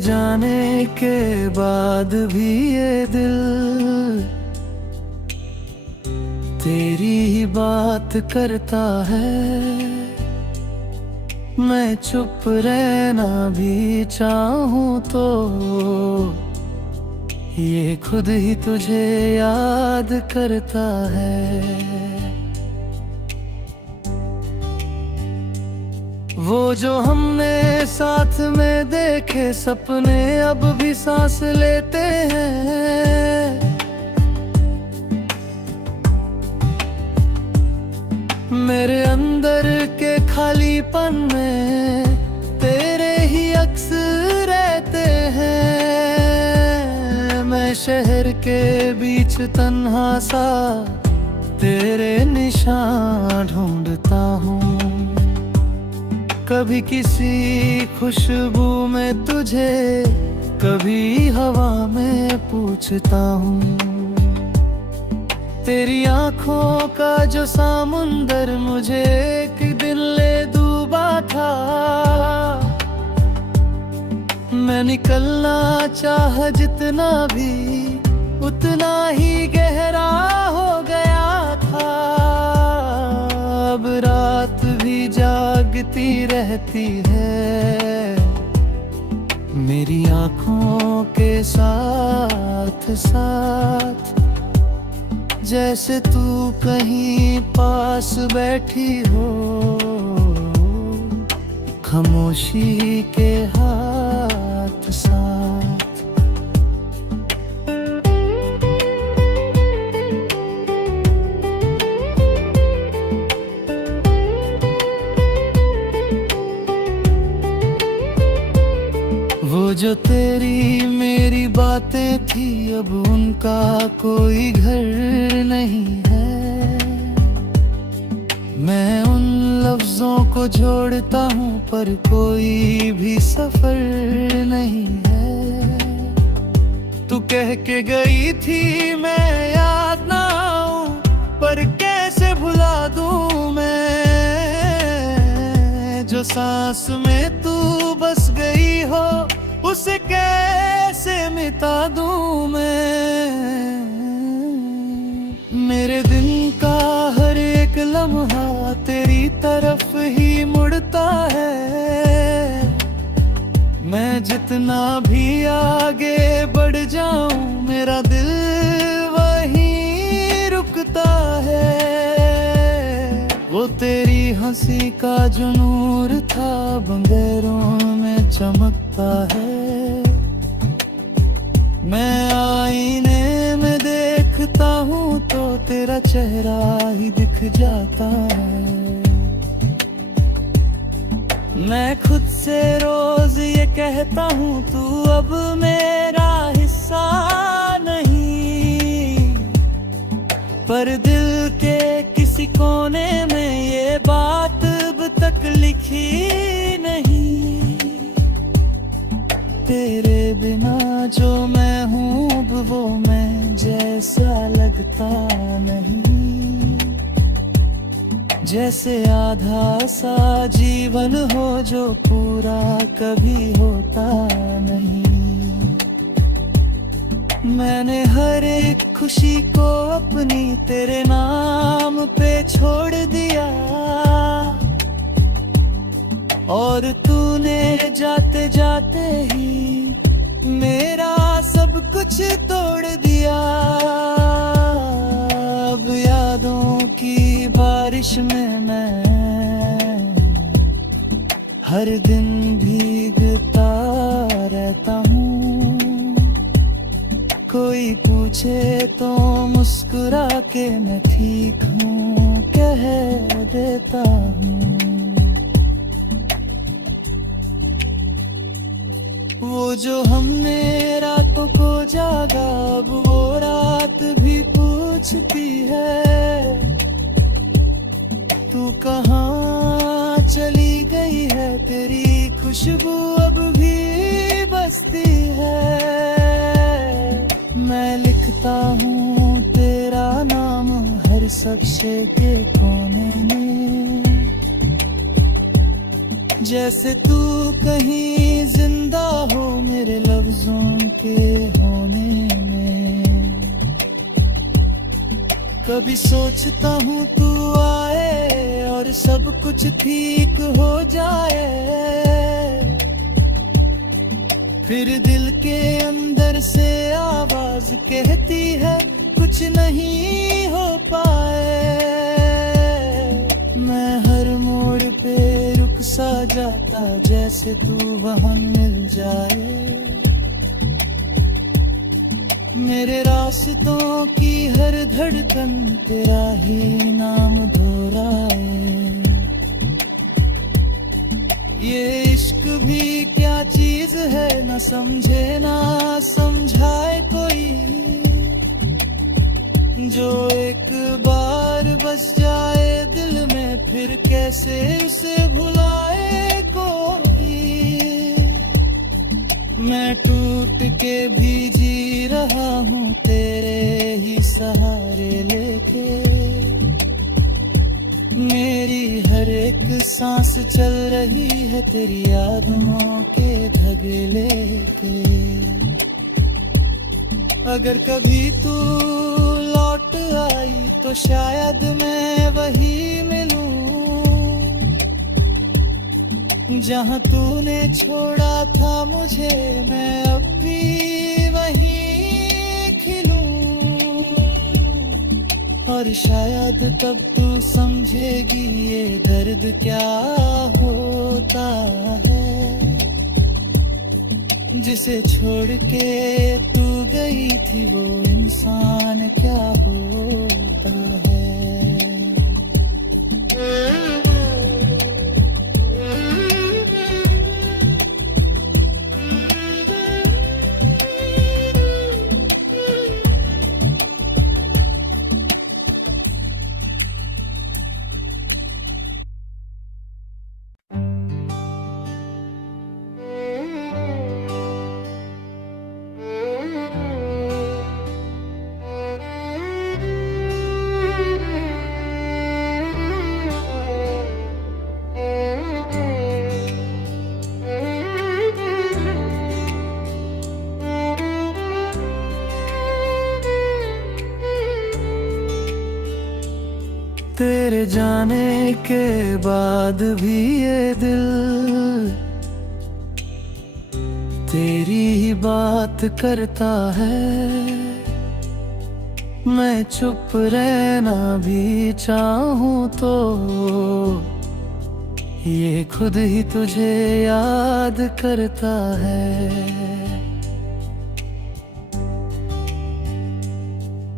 जाने के बाद भी ये दिल तेरी ही बात करता है। मैं चुप रहना भी चाहूं तो ये खुद ही तुझे याद करता है। वो जो हमने साथ में देखे सपने अब भी सांस लेते हैं। मेरे अंदर के खालीपन में तेरे ही अक्स रहते हैं। मैं शहर के बीच तन्हा सा तेरे निशान ढूंढता हूँ। कभी किसी खुशबू में तुझे, कभी हवा में पूछता हूँ। तेरी आँखों का जो समुंदर मुझे एक दिन ले डूबा था। मैं निकलना चाह जितना भी उतना ही गहरा हो गया था। अब रात भी जागती रहती है मेरी आँखों के साथ साथ। जैसे तू कहीं पास बैठी हो खामोशी के हाथ साथ। वो जो तेरी मेरी बातें थी अब उनका कोई घर नहीं है। मैं उन लफ्जों को जोड़ता हूँ पर कोई भी सफर नहीं है। तू कह के गई थी मैं याद ना आऊं, पर कैसे भुला दूं मैं। जो सांस में तू बस गई हो उसे कैसे मिटा दूं मैं। मेरे दिन का हर एक लम्हा तेरी तरफ ही मुड़ता है। मैं जितना भी आगे बढ़ जाऊं मेरा दिल वहीं रुकता है। वो तेरी हंसी का जो नूर था बंगेरों में चमकता है। मैं आईने में देखता हूँ तो तेरा चेहरा ही दिख जाता है। मैं खुद से रोज ये कहता हूँ तू अब मेरा हिस्सा नहीं, पर दिल के किसी कोने में ये बात अब तक लिखी नहीं। तेरे बिना जो मैं हूँ अब वो मैं जैसा लगता नहीं। जैसे आधा सा जीवन हो जो पूरा कभी होता नहीं। मैंने हर एक खुशी को अपनी तेरे नाम पे छोड़ दिया, और तूने जाते जाते ही मेरा सब कुछ तोड़ दिया। अब यादों की बारिश में मैं हर दिन भीगता रहता हूँ। कोई पूछे तो मुस्कुरा के मैं ठीक हूँ कह देता हूँ। वो जो हमने रातों को जागा अब वो रात भी पूछती है तू कहाँ चली गई है। तेरी खुशबू अब भी बसती है। मैं लिखता हूँ तेरा नाम हर शख्स के कोने में। जैसे तू कहीं जिंदा हो मेरे लफ्जों के होने में। कभी सोचता हूँ तू आए और सब कुछ ठीक हो जाए, फिर दिल के अंदर से आवाज कहती है कुछ नहीं हो पाए। मैं हर मोड़ पे रुक सा जाता जैसे तू वहां मिल जाए। मेरे रास्तों की हर धड़कन तेरा ही नाम दोहराए। ये इश्क भी क्या चीज है न समझे ना समझाए कोई, जो एक बार बस जाए दिल में फिर कैसे उसे भुलाए कोई। मैं टूट के भी जी रहा हूँ तेरे ही सहारे लेके। मेरी हर एक सांस चल रही है तेरी यादों के धागे लेके। अगर कभी तू लौट आई तो शायद मैं वही मिलूं जहां तूने छोड़ा था मुझे, मैं अब भी वहीं खिलूं। और शायद तब तू समझेगी ये दर्द क्या होता है, जिसे छोड़ के तू गई थी वो इंसान क्या होता है। तेरे जाने के बाद भी ये दिल तेरी ही बात करता है। मैं चुप रहना भी चाहूं तो ये खुद ही तुझे याद करता है।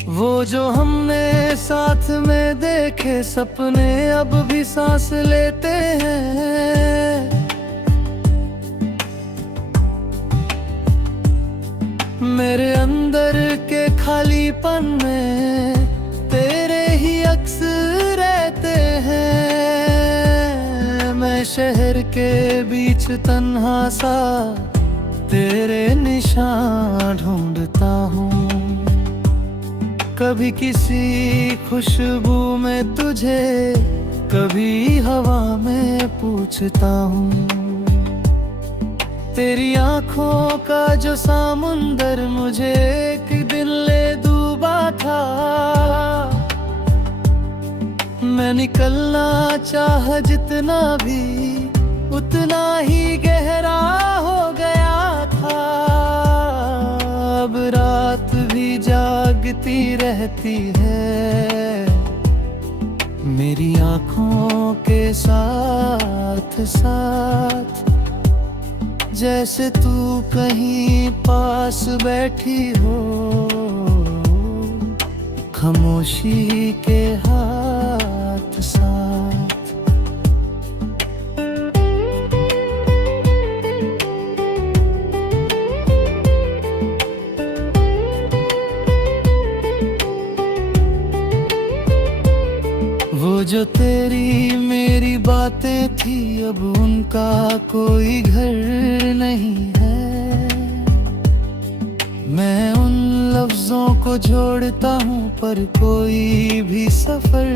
वो जो हमने साथ में देखे सपने अब भी सांस लेते हैं। मेरे अंदर के खालीपन में तेरे ही अक्स रहते हैं। मैं शहर के बीच तन्हा सा तेरे निशान ढूंढता हूँ। कभी किसी खुशबू में तुझे, कभी हवा में पूछता हूँ। तेरी आंखों का जो समुंदर मुझे एक दिन ले डूबा था, मैं निकलना चाहा जितना भी उतना ही गहरा हो गया था। अब रात भी जागती रहती है मेरी आंखों के साथ साथ, जैसे तू कहीं पास बैठी हो खामोशी के हाथ साथ। वो जो तेरी मेरी बातें थी अब उनका कोई घर नहीं है। मैं उन लफ्जों को जोड़ता हूँ पर कोई भी सफर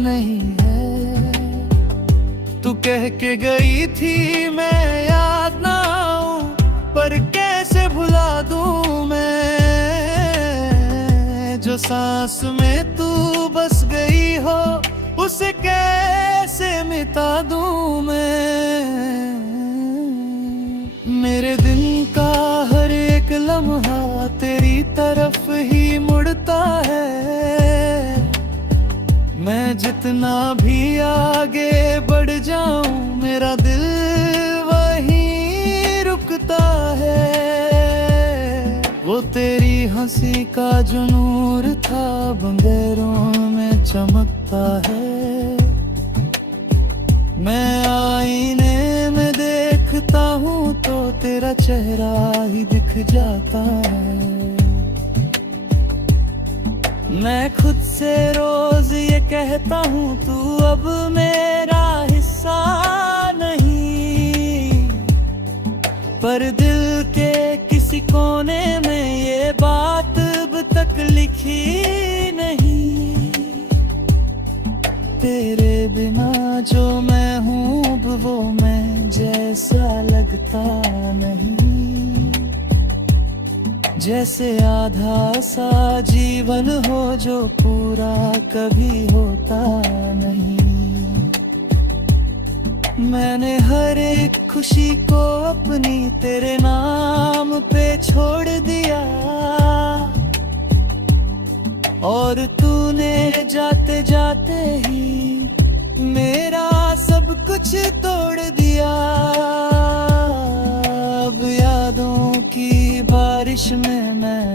नहीं है। तू कह के गई थी मैं याद ना आऊं, पर कैसे भुला दूं मैं, जो सांस में तू बस गई हो उसे कैसे मिटा दूं मैं। मेरे दिन का हर एक लम्हा तेरी तरफ ही मुड़ता है, मैं जितना भी आगे बढ़ जाऊं मेरा दिल वहीं रुकता है। वो तेरी हंसी का जो नूर था बंगेरों में चमकता है, मैं आईने में देखता हूँ तो तेरा चेहरा ही दिख जाता है। मैं खुद से रोज ये कहता हूँ तू अब मेरा हिस्सा नहीं, पर दिल के किसी कोने में ये बात अब तक लिखी नहीं। तेरे बिना जो मैं हूँ अब वो मैं जैसा लगता नहीं, जैसे आधा सा जीवन हो जो पूरा कभी होता नहीं। मैंने हर एक खुशी को अपनी तेरे नाम पे छोड़ दिया, और तूने जाते जाते ही मेरा सब कुछ तोड़ दिया। अब यादों की बारिश में मैं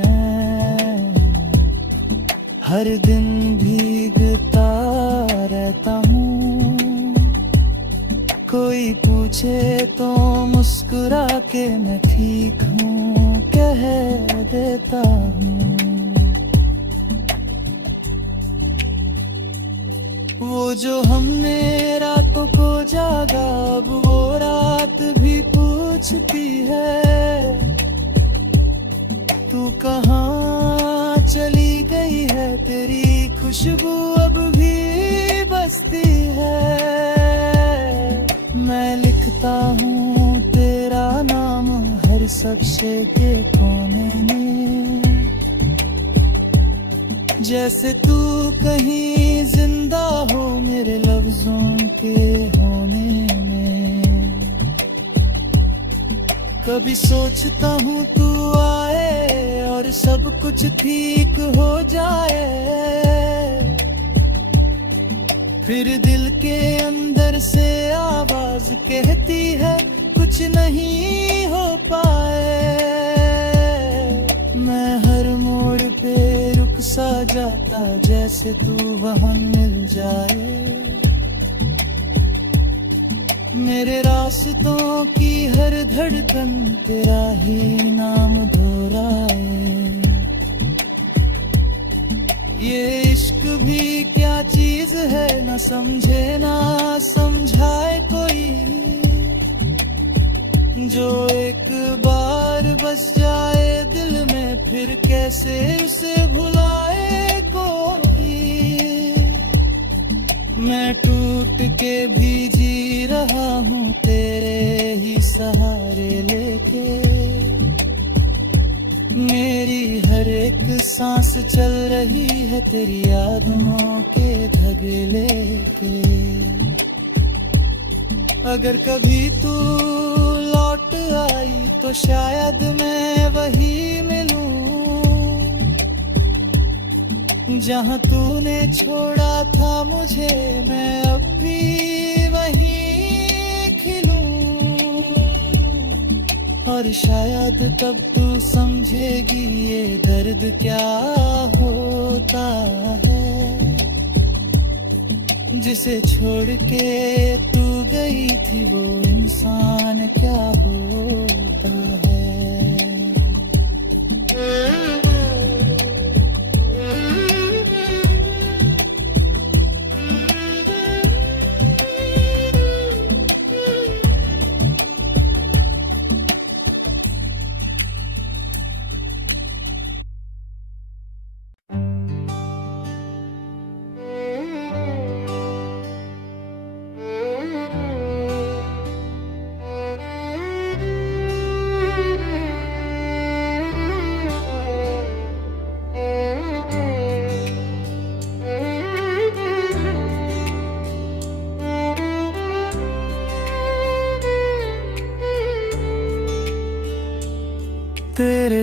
हर दिन भीगता रहता हूँ, कोई पूछे तो मुस्कुरा के मैं ठीक हूँ कह देता हूँ। वो जो हमने रातों को जागा अब वो रात भी पूछती है, तू कहाँ चली गई है, तेरी खुशबू अब भी बसती है। मैं लिखता हूँ तेरा नाम हर शख्से के कोने में, जैसे तू कहीं जिंदा हो मेरे लफ्जों के होने में। कभी सोचता हूँ तू आए और सब कुछ ठीक हो जाए, फिर दिल के अंदर से आवाज कहती है कुछ नहीं हो पाए। मैं हर मोड़ पे रुक सा जाता जैसे तू वहां मिल जाए, मेरे रास्तों की हर धड़कन तेरा ही नाम दोहराए। ये इश्क भी क्या चीज है न समझे ना समझाए कोई, जो एक बार बस जाए दिल में फिर कैसे उसे भुलाए कोई। मैं टूट के भी जी रहा हूँ तेरे ही सहारे लेके, मेरी हर एक सांस चल रही है तेरी यादों के धागे लेके। अगर कभी तू लौट आई तो शायद मैं वही मिलूं, जहां तूने छोड़ा था मुझे मैं अब भी वहीं खिलूं, और शायद तब तू समझेगी ये दर्द क्या होता है, जिसे छोड़ के तू गई थी वो इंसान क्या होता है।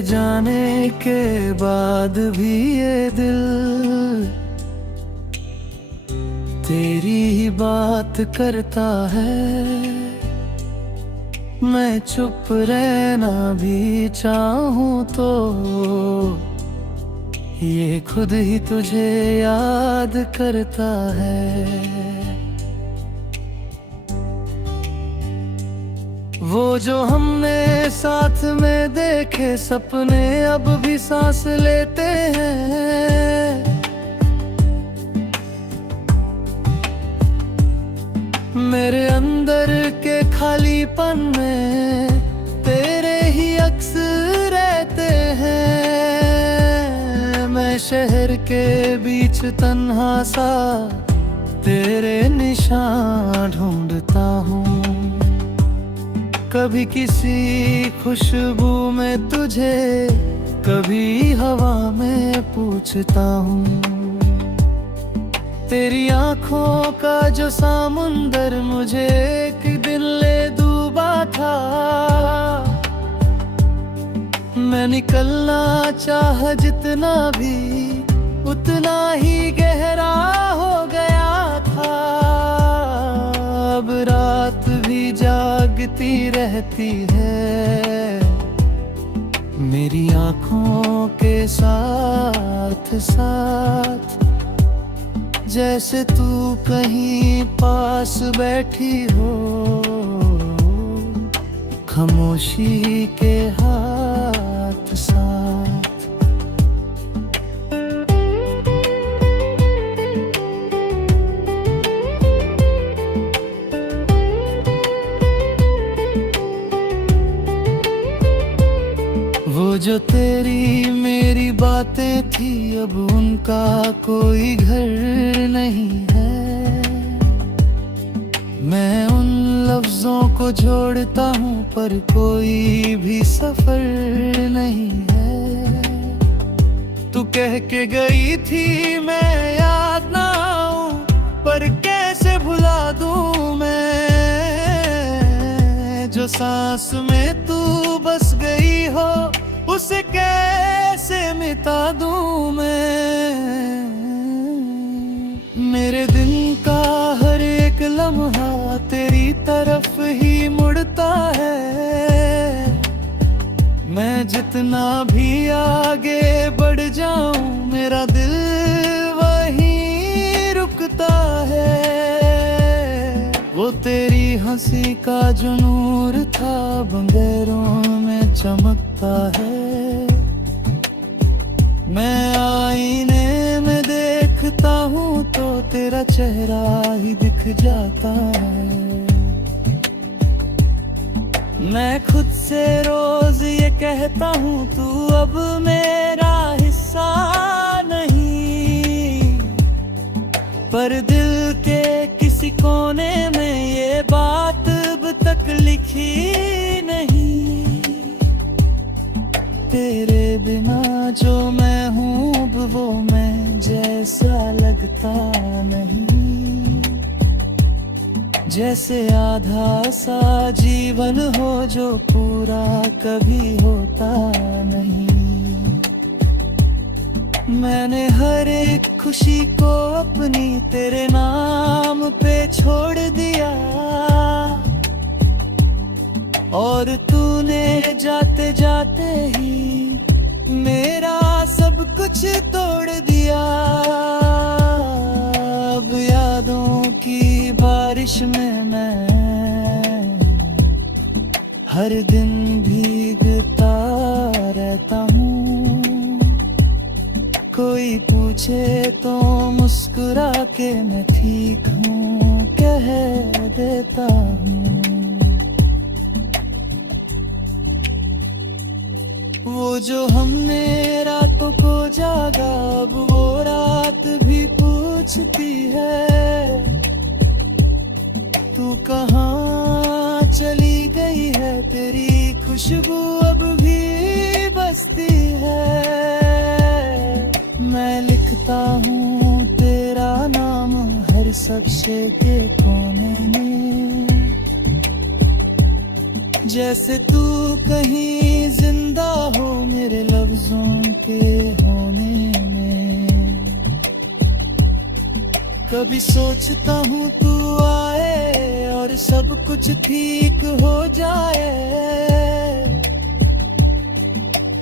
जाने के बाद भी ये दिल तेरी ही बात करता है। मैं चुप रहना भी चाहूं तो ये खुद ही तुझे याद करता है। वो जो हमने साथ में देखे सपने अब भी सांस लेते हैं। मेरे अंदर के खालीपन में तेरे ही अक्स रहते हैं। मैं शहर के बीच तन्हा सा तेरे निशान ढूंढता हूँ। कभी किसी खुशबू में तुझे, कभी हवा में पूछता हूँ। तेरी आँखों का जो समुंदर मुझे एक दिन ले डूबा था। मैं निकलना चाह जितना भी उतना ही गहरा हो गया था। अब रात भी जागती रहती है मेरी आँखों के साथ साथ। जैसे तू कहीं पास बैठी हो खामोशी के हाथ साथ। वो जो तेरी मेरी बातें थी अब उनका कोई घर नहीं है। मैं उन लफ्जों को जोड़ता हूँ पर कोई भी सफर नहीं है। तू कह के गई थी मैं याद ना आऊं पर कैसे भुला दूं मैं। जो सांस में तू बस गई हो उसे कैसे मिटा दूं मैं। मेरे दिन का हर एक लम्हा तेरी तरफ ही मुड़ता है। मैं जितना भी आगे बढ़ जाऊं मेरा दिल वहीं रुकता है। वो तेरी हंसी का जो नूर था बंगेरों में चमकता है। मैं आईने में देखता हूँ तो तेरा चेहरा ही दिख जाता है। मैं खुद से रोज ये कहता हूँ तू अब मेरा हिस्सा नहीं। पर दिल के किसी कोने में ये बात अब तक लिखी नहीं। तेरे बिना जो मैं हूँ वो मैं जैसा लगता नहीं। जैसे आधा सा जीवन हो जो पूरा कभी होता नहीं। मैंने हर एक खुशी को अपनी तेरे नाम पे छोड़ दिया। और तूने जाते जाते ही मेरा सब कुछ तोड़ दिया। अब यादों की बारिश में मैं हर दिन भीगता रहता हूँ। कोई पूछे तो मुस्कुरा के मैं ठीक हूँ कह देता हूँ। वो जो हमने रातों को जागा अब वो रात भी पूछती है तू कहाँ चली गई है। तेरी खुशबू अब भी बसती है। मैं लिखता हूँ तेरा नाम हर शख्स के कोने में। जैसे तू कहीं जिंदा हो मेरे लफ्जों के होने में। कभी सोचता हूँ तू आए और सब कुछ ठीक हो जाए,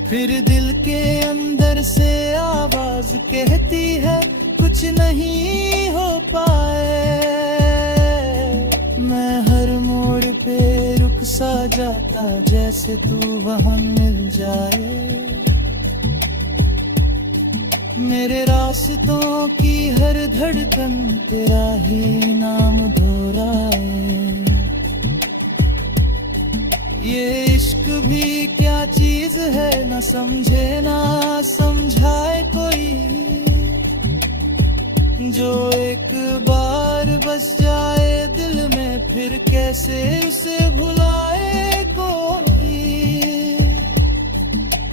फिर दिल के अंदर से आवाज कहती है कुछ नहीं हो पाए। मैं हर मोड़ पे रुक सा जाता जैसे तू वहां मिल जाए। मेरे रास्तों की हर धड़कन तेरा ही नाम दोहराए। ये इश्क भी क्या चीज है न समझे ना समझाए कोई, जो एक बार बस जाए दिल में फिर कैसे उसे भुलाए कोई।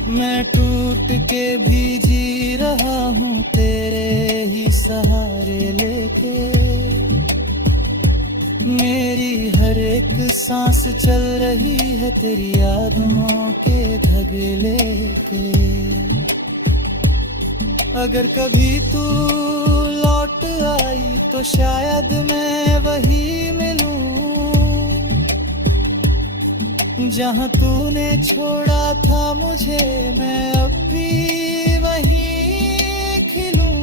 मैं टूट के भी जी रहा हूँ तेरे ही सहारे लेके। मेरी हर एक सांस चल रही है तेरी यादों के धागे लेके। अगर कभी तू लौट आई तो शायद मैं वही मिलूं जहां तूने छोड़ा था मुझे, मैं अब भी वहीं खिलूं।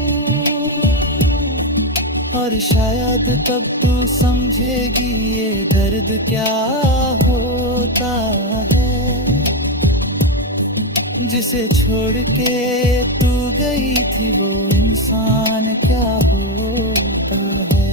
और शायद तब तू समझेगी ये दर्द क्या होता है, जिसे छोड़ के तू गई थी वो इंसान क्या होता है।